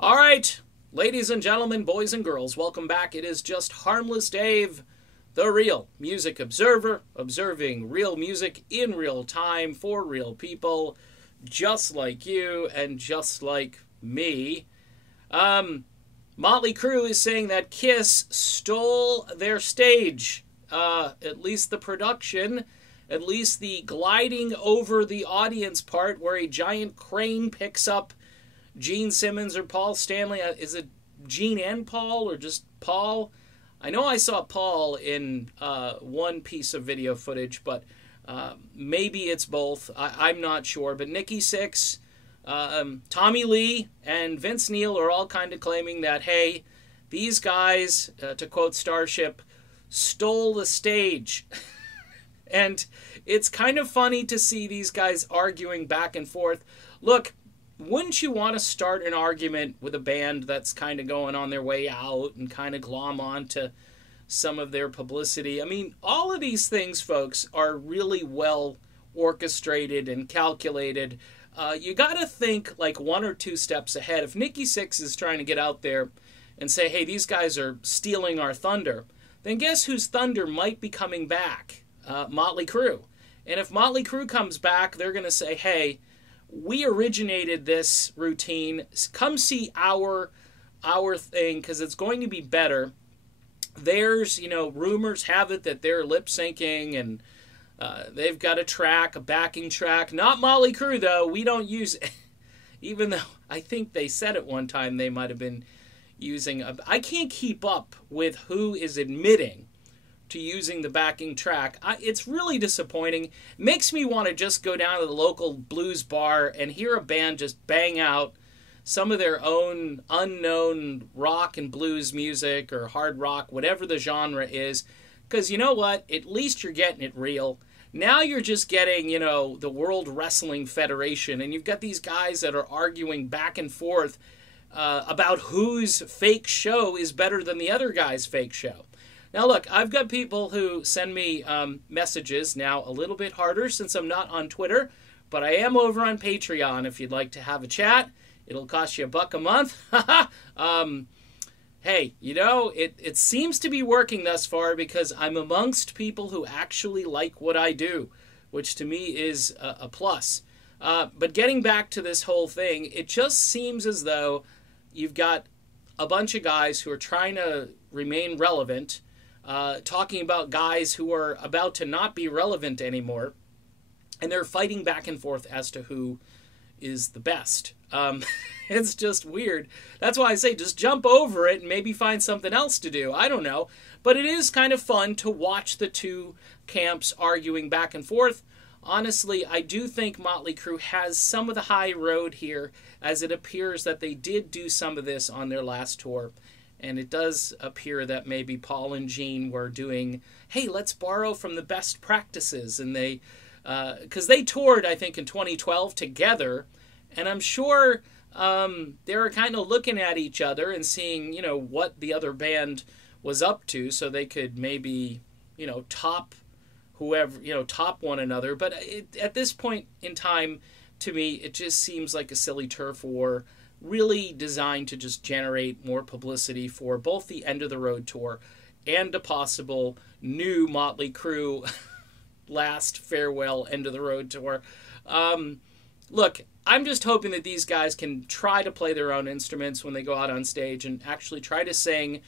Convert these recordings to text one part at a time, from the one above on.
All right, ladies and gentlemen, boys and girls, welcome back. It is just Harmless Dave, the real music observer, observing real music in real time for real people, just like you and just like me. Motley Crue is saying that Kiss stole their stage, at least the production, at least the gliding over the audience part where a giant crane picks up Gene Simmons or Paul Stanley. Is it Gene and Paul or just Paul? I know I saw Paul in one piece of video footage, but maybe it's both. I'm not sure. But Nikki Sixx, Tommy Lee, and Vince Neil are all kind of claiming that, hey, these guys, to quote Starship, stole the stage. And it's kind of funny to see these guys arguing back and forth. Look, wouldn't you want to start an argument with a band that's kind of going on their way out and kind of glom on to some of their publicity? I mean, all of these things, folks, are really well orchestrated and calculated. You got to think like one or two steps ahead. If Nikki Sixx is trying to get out there and say, hey, these guys are stealing our thunder, then guess whose thunder might be coming back? Motley Crue. And if Motley Crue comes back, they're going to say, hey, we originated this routine. Come see our thing because it's going to be better. There's, rumors have it that they're lip syncing and they've got a backing track. Not Motley Crue, though. We don't use it. Even though I think they said at one time they might have been using I can't keep up with who is admitting to using the backing track. It's really disappointing. Makes me want to just go down to the local blues bar and hear a band just bang out some of their own unknown rock and blues music or hard rock, whatever the genre is. Because you know what? At least you're getting it real. Now you're just getting, the World Wrestling Federation, and you've got these guys that are arguing back and forth about whose fake show is better than the other guy's fake show. Now, look, I've got people who send me messages now a little bit harder since I'm not on Twitter, but I am over on Patreon if you'd like to have a chat. It'll cost you $1 a month. Hey, it seems to be working thus far because I'm amongst people who actually like what I do, which to me is a plus. But getting back to this whole thing, it just seems as though you've got a bunch of guys who are trying to remain relevant, talking about guys who are about to not be relevant anymore, and they're fighting back and forth as to who is the best. It's just weird. That's why I say just jump over it and maybe find something else to do. I don't know. But it is kind of fun to watch the two camps arguing back and forth. Honestly, I do think Motley Crue has some of the high road here, as it appears that they did do some of this on their last tour. And it does appear that maybe Paul and Gene were doing, hey, let's borrow from the best practices. And they, because they toured, I think, in 2012 together. And I'm sure they were kind of looking at each other and seeing, what the other band was up to so they could maybe, top whoever, top one another. But at this point in time, to me, it just seems like a silly turf war, really designed to just generate more publicity for both the End of the Road tour and a possible new Motley Crue last farewell End of the Road tour. Look, I'm just hoping that these guys can try to play their own instruments when they go out on stage and actually try to sing,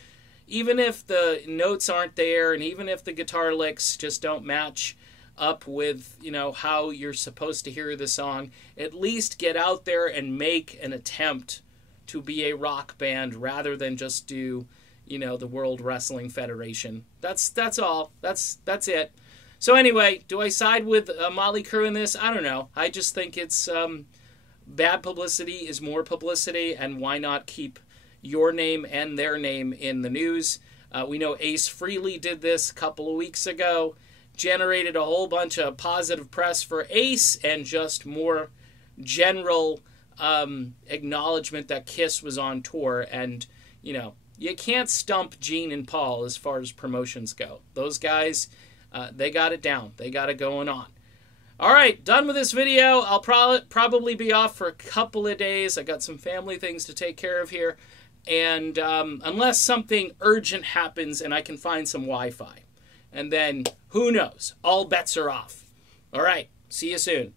even if the notes aren't there and even if the guitar licks just don't match up with, how you're supposed to hear the song. At least get out there and make an attempt to be a rock band rather than just do, the World Wrestling Federation. That's all. That's it. So anyway, do I side with Motley Crue in this? I don't know. I just think it's bad publicity is more publicity, and why not keep your name and their name in the news? We know Ace Frehley did this a couple of weeks ago, generated a whole bunch of positive press for Ace and just more general acknowledgement that Kiss was on tour. And, you can't stump Gene and Paul as far as promotions go. Those guys, they got it down. They got it going on. All right, done with this video. I'll probably be off for a couple of days. I got some family things to take care of here. And unless something urgent happens and I can find some Wi-Fi. And then, who knows? All bets are off. All right, see you soon.